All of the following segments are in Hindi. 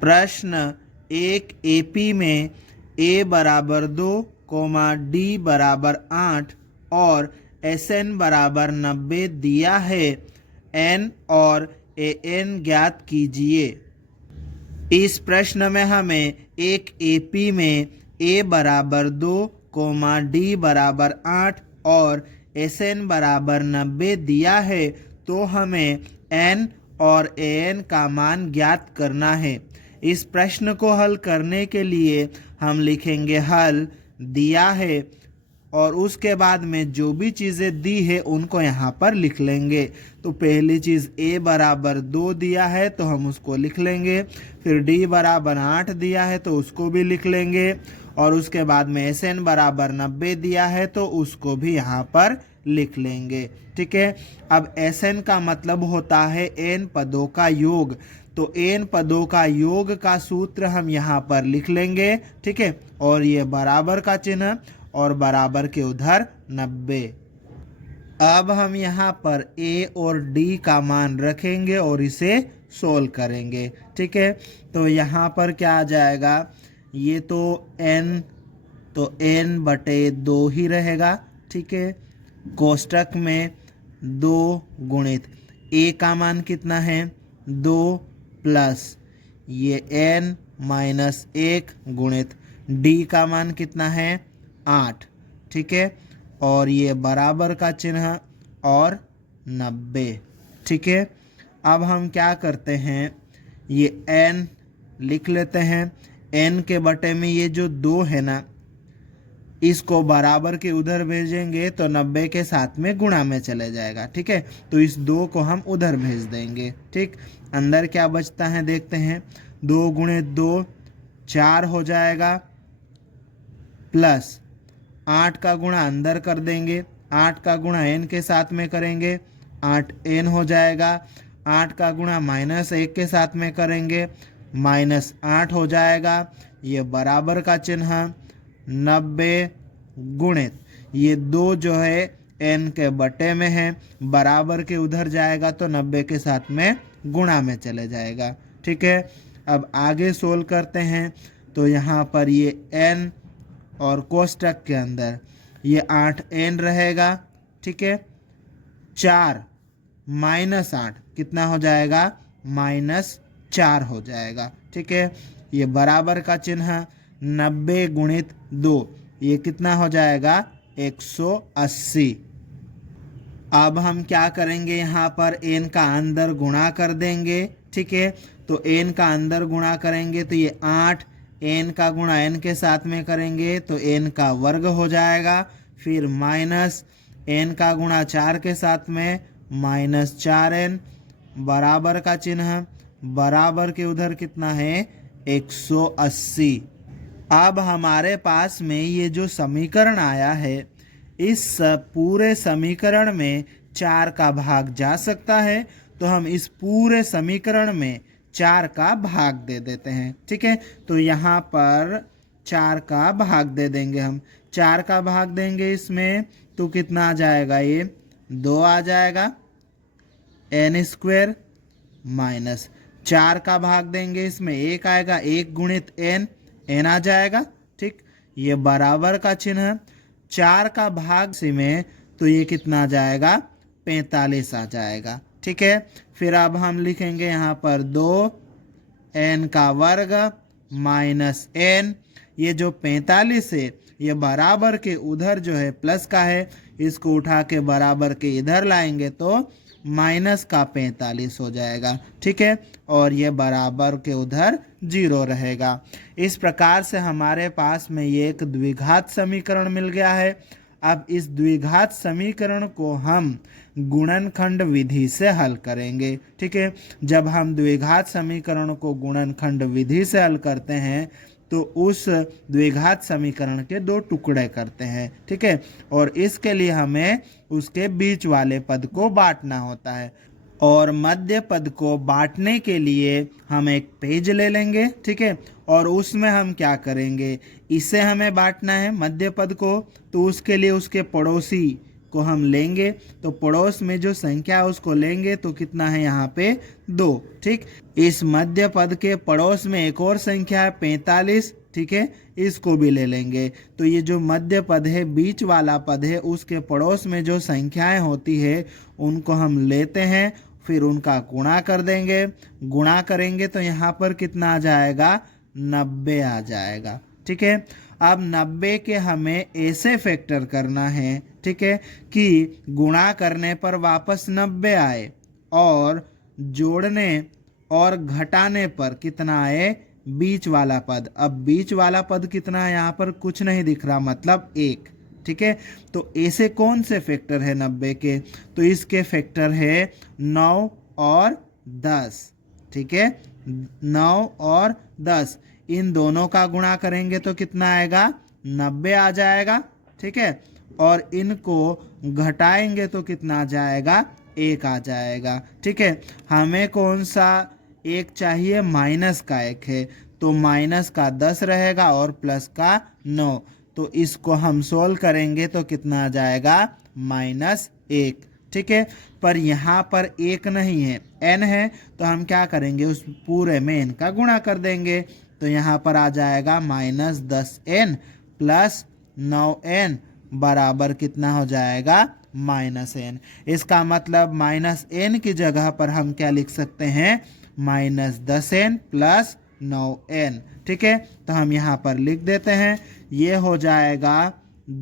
प्रश्न 1 एपी में a बराबर 2, d बराबर 8 और Sn बराबर 90 दिया है। n और an ज्ञात कीजिए। इस प्रश्न में हमें एक एपी में a बराबर 2, d बराबर 8 और Sn बराबर 90 दिया है, तो हमें n और an का मान ज्ञात करना है। इस प्रश्न को हल करने के लिए हम लिखेंगे हल दिया है और उसके बाद में जो भी चीज़ें दी है उनको यहाँ पर लिख लेंगे। तो पहली चीज़ a बराबर 2 दिया है तो हम उसको लिख लेंगे, फिर d बराबर 8 दिया है तो उसको भी लिख लेंगे और उसके बाद में Sn बराबर 90 दिया है तो उसको भी यहाँ पर लिख लेंगे। ठीक है, अब Sn का मतलब होता है n पदों का योग, तो n पदों का योग का सूत्र हम यहाँ पर लिख लेंगे। ठीक है, और ये बराबर का चिन्ह और बराबर के उधर 90। अब हम यहाँ पर a और d का मान रखेंगे और इसे सोल्व करेंगे। ठीक है, तो यहाँ पर क्या आ जाएगा, ये तो n बटे 2 ही रहेगा। ठीक है, कोष्टक में 2 गुणित a का मान कितना है 2 प्लस ये n माइनस 1 गुणित d का मान कितना है 8। ठीक है, और ये बराबर का चिन्ह और 90। ठीक है, अब हम क्या करते हैं, ये n लिख लेते हैं। n के बटे में ये जो 2 है ना, इसको बराबर के उधर भेजेंगे तो 90 के साथ में गुणा में चले जाएगा। ठीक है, तो इस 2 को हम उधर भेज देंगे। ठीक, अंदर क्या बचता है देखते हैं, 2 गुणित 2 4 हो जाएगा, प्लस 8 का गुणा अंदर कर देंगे, 8 का गुणा n के साथ में करेंगे 8n हो जाएगा, 8 का गुणा माइनस 1 के साथ में करेंगे -8 हो जाएगा, ये बराबर का चिन्ह 90 गुणित ये 2 जो है n के बटे में है, बराबर के उधर जाएगा तो 90 के साथ में गुणा में चले जाएगा। ठीक है, अब आगे सोल्व करते हैं, तो यहाँ पर ये n और कोष्टक के अंदर ये 8n रहेगा। ठीक है, 4 माइनस 8 कितना हो जाएगा -4 हो जाएगा। ठीक है, ये बराबर का चिन्ह 90 गुणित 2 ये कितना हो जाएगा 180। अब हम क्या करेंगे, यहाँ पर n का अंदर गुणा कर देंगे। ठीक है, तो n का अंदर गुणा करेंगे तो ये 8, n का गुणा n के साथ में करेंगे तो n का वर्ग हो जाएगा, फिर माइनस n का गुणा 4 के साथ में -4n, बराबर का चिन्ह, बराबर के उधर कितना है 180। अब हमारे पास में ये जो समीकरण आया है, इस पूरे समीकरण में 4 का भाग जा सकता है, तो हम इस पूरे समीकरण में 4 का भाग दे देते हैं। ठीक है, तो यहाँ पर 4 का भाग दे देंगे, हम 4 का भाग देंगे इसमें तो कितना आ जाएगा, ये 2 आ जाएगा, n² माइनस 4 का भाग देंगे इसमें 1 आएगा, 1 गुणित n आ जाएगा। ठीक, ये बराबर का चिन्ह, 4 का भाग से में तो ये कितना आ जाएगा 45 आ जाएगा। ठीक है, फिर अब हम लिखेंगे यहाँ पर 2n का वर्ग माइनस n, ये जो 45 है ये बराबर के उधर जो है प्लस का है, इसको उठा के बराबर के इधर लाएंगे तो माइनस का 45 हो जाएगा। ठीक है, और ये बराबर के उधर 0 रहेगा। इस प्रकार से हमारे पास में ये एक द्विघात समीकरण मिल गया है। अब इस द्विघात समीकरण को हम गुणनखंड विधि से हल करेंगे। ठीक है, जब हम द्विघात समीकरण को गुणनखंड विधि से हल करते हैं तो उस द्विघात समीकरण के 2 टुकड़े करते हैं। ठीक है, और इसके लिए हमें उसके बीच वाले पद को बांटना होता है, और मध्य पद को बांटने के लिए हम एक पेज ले लेंगे। ठीक है, और उसमें हम क्या करेंगे, इसे हमें बांटना है मध्य पद को, तो उसके लिए उसके पड़ोसी को हम लेंगे तो पड़ोस में जो संख्या है उसको लेंगे तो कितना है यहाँ पे 2। ठीक, इस मध्य पद के पड़ोस में एक और संख्या है 45। ठीक है, इसको भी ले लेंगे। तो ये जो मध्य पद है, बीच वाला पद है, उसके पड़ोस में जो संख्याएं होती है उनको हम लेते हैं, फिर उनका गुणा कर देंगे। गुणा करेंगे तो यहाँ पर कितना आ जाएगा, 90 आ जाएगा। ठीक है, अब 90 के हमें ऐसे फैक्टर करना है, ठीक है, कि गुणा करने पर वापस 90 आए और जोड़ने और घटाने पर कितना आए, बीच वाला पद। अब बीच वाला पद कितना है, यहाँ पर कुछ नहीं दिख रहा, मतलब 1। ठीक है, तो ऐसे कौन से फैक्टर है 90 के, तो इसके फैक्टर है 9 और 10। ठीक है, 9 और 10, इन दोनों का गुणा करेंगे तो कितना आएगा, 90 आ जाएगा। ठीक है, और इनको घटाएंगे तो कितना आ जाएगा, 1 आ जाएगा। ठीक है, हमें कौन सा एक चाहिए, माइनस का 1 है, तो माइनस का 10 रहेगा और प्लस का 9। तो इसको हम सोल्व करेंगे तो कितना आ जाएगा, -1। ठीक है, पर यहाँ पर 1 नहीं है, n है, तो हम क्या करेंगे, उस पूरे में n का गुणा कर देंगे। तो यहाँ पर आ जाएगा -10n प्लस 9n बराबर कितना हो जाएगा, -n। इसका मतलब -n की जगह पर हम क्या लिख सकते हैं, -10n प्लस 9n। ठीक है, तो हम यहाँ पर लिख देते हैं, ये हो जाएगा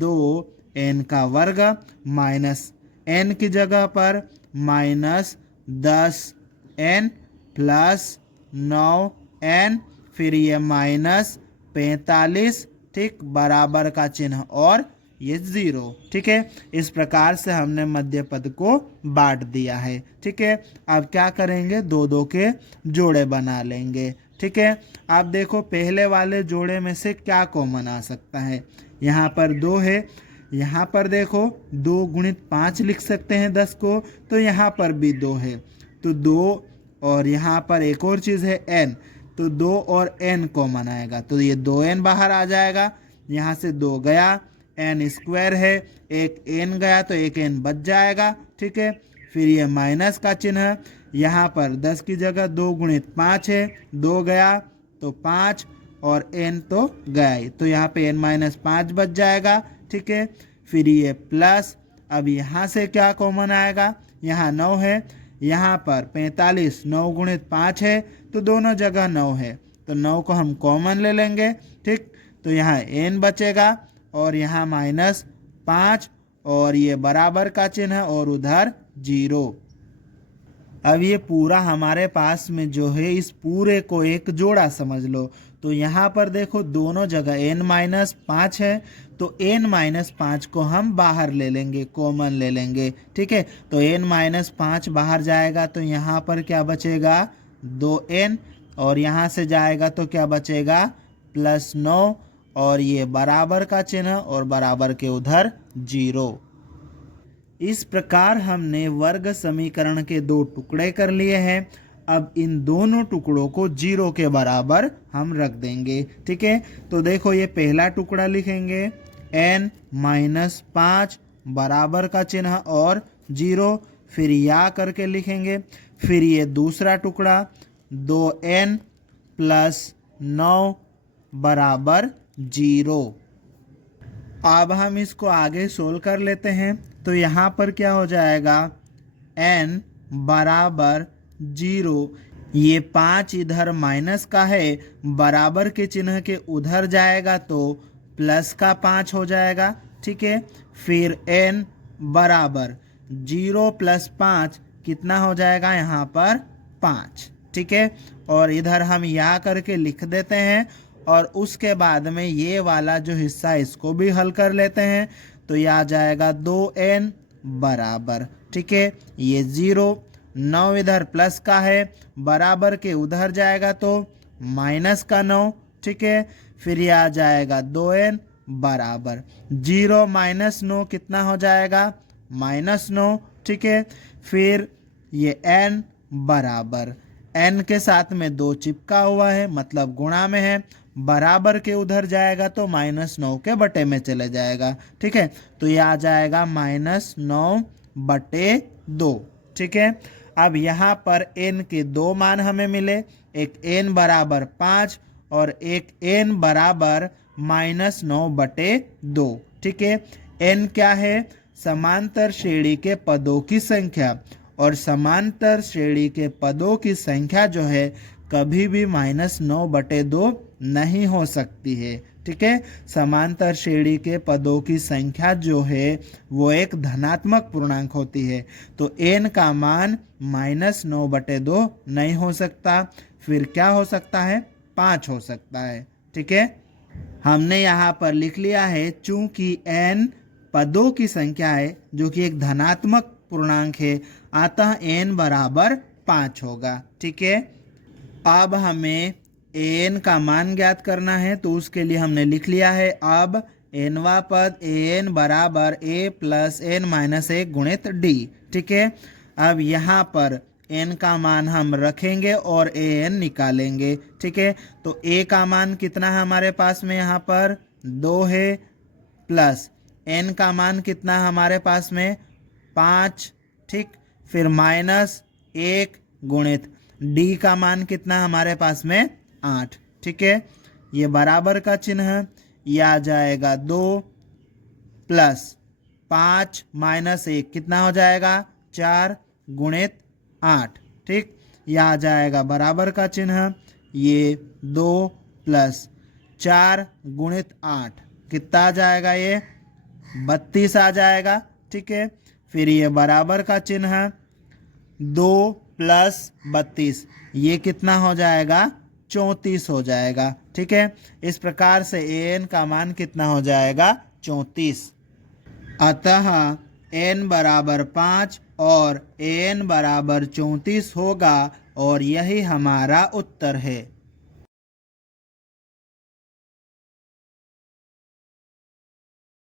2n का वर्ग माइनस n की जगह पर -10n प्लस 9n, फिर ये -45, ठीक, बराबर का चिन्ह और ये 0। ठीक है, इस प्रकार से हमने मध्य पद को बांट दिया है। ठीक है, अब क्या करेंगे, 2-2 के जोड़े बना लेंगे। ठीक है, आप देखो पहले वाले जोड़े में से क्या कॉमन आ सकता है, यहाँ पर 2 है, यहाँ पर देखो 2 गुणित 5 लिख सकते हैं 10 को, तो यहाँ पर भी 2 है, तो 2, और यहाँ पर एक और चीज़ है n, तो 2 और n कॉमन आएगा, तो ये 2n बाहर आ जाएगा, यहाँ से 2 गया, n स्क्वायर है, एक n गया तो एक n बच जाएगा। ठीक है, फिर ये माइनस का चिन्ह, यहाँ पर 10 की जगह 2 गुणित 5 है, 2 गया तो 5 और n तो गया ही, तो यहाँ पे n-5 बच जाएगा। ठीक है, फिर ये प्लस, अब यहाँ से क्या कॉमन आएगा, यहाँ 9 है, यहाँ पर 45, 9 गुणित 5 है, तो दोनों जगह 9 है, तो 9 को हम कॉमन ले लेंगे। ठीक, तो यहाँ n बचेगा और यहाँ -5 और ये बराबर का चिन्ह और उधर 0। अब ये पूरा हमारे पास में जो है, इस पूरे को एक जोड़ा समझ लो। तो यहाँ पर देखो दोनों जगह n-5 है, तो n-5 को हम बाहर ले लेंगे, कॉमन ले लेंगे। ठीक है, तो n-5 बाहर जाएगा तो यहाँ पर क्या बचेगा, 2n, और यहाँ से जाएगा तो क्या बचेगा, +9, और ये बराबर का चिन्ह और बराबर के उधर 0। इस प्रकार हमने वर्ग समीकरण के 2 टुकड़े कर लिए हैं। अब इन दोनों टुकड़ों को 0 के बराबर हम रख देंगे। ठीक है, तो देखो ये पहला टुकड़ा लिखेंगे n-5 बराबर का चिन्ह और 0, फिर या करके लिखेंगे। फिर ये दूसरा टुकड़ा 2n + 9 बराबर 0। अब हम इसको आगे सोल्व कर लेते हैं, तो यहाँ पर क्या हो जाएगा, n बराबर 0, ये 5 इधर माइनस का है, बराबर के चिन्ह के उधर जाएगा तो प्लस का 5 हो जाएगा। ठीक है, फिर n बराबर 0 + 5 कितना हो जाएगा, यहाँ पर 5। ठीक है, और इधर हम या करके लिख देते हैं, और उसके बाद में ये वाला जो हिस्सा इसको भी हल कर लेते हैं, तो ये आ जाएगा 2n बराबर, ठीक है, ये 0, 9 इधर प्लस का है, बराबर के उधर जाएगा तो माइनस का 9, ठीक है, फिर ये आ जाएगा 2n बराबर 0 - 9 कितना हो जाएगा, -9, ठीक है, फिर ये n बराबर n के साथ में 2 चिपका हुआ है, मतलब गुणा में है, बराबर के उधर जाएगा तो -9 के बटे में चले जाएगा। ठीक है, तो ये आ जाएगा -9/2। ठीक है, अब यहाँ पर n के दो मान हमें मिले, एक n बराबर 5 और एक n बराबर -9/2। ठीक है, n क्या है? समांतर श्रेणी के पदों की संख्या, और समांतर श्रेणी के पदों की संख्या जो है कभी भी -9/2 नहीं हो सकती है। ठीक है, समांतर श्रेणी के पदों की संख्या जो है वो एक धनात्मक पूर्णांक होती है, तो n का मान -9/2 नहीं हो सकता। फिर क्या हो सकता है? 5 हो सकता है। ठीक है, हमने यहाँ पर लिख लिया है, चूंकि n पदों की संख्या है जो कि एक धनात्मक पूर्णांक है, अतः n बराबर 5 होगा। ठीक है, अब हमें an का मान ज्ञात करना है, तो उसके लिए हमने लिख लिया है, अब nवा पद an बराबर a + n - 1 गुणित d। ठीक है, अब यहाँ पर n का मान हम रखेंगे और an निकालेंगे। ठीक है, तो a का मान कितना है हमारे पास में? यहाँ पर 2 है, प्लस n का मान कितना है हमारे पास में? 5। ठीक, फिर -1 गुणित d का मान कितना है हमारे पास में? 8। ठीक है, ये बराबर का चिन्ह है, ये आ जाएगा 2 + 5 - 1 कितना हो जाएगा? 4 गुणित 8। ठीक, ये आ जाएगा बराबर का चिन्ह, ये 2 + 4 गुणित 8 कितना आ जाएगा? ये 32 आ जाएगा। ठीक है, फिर ये बराबर का चिन्ह 2 + 32 ये कितना हो जाएगा? 34 हो जाएगा। ठीक है, इस प्रकार से an का मान कितना हो जाएगा? 34। अतः n बराबर 5 और an बराबर 34 होगा, और यही हमारा उत्तर है।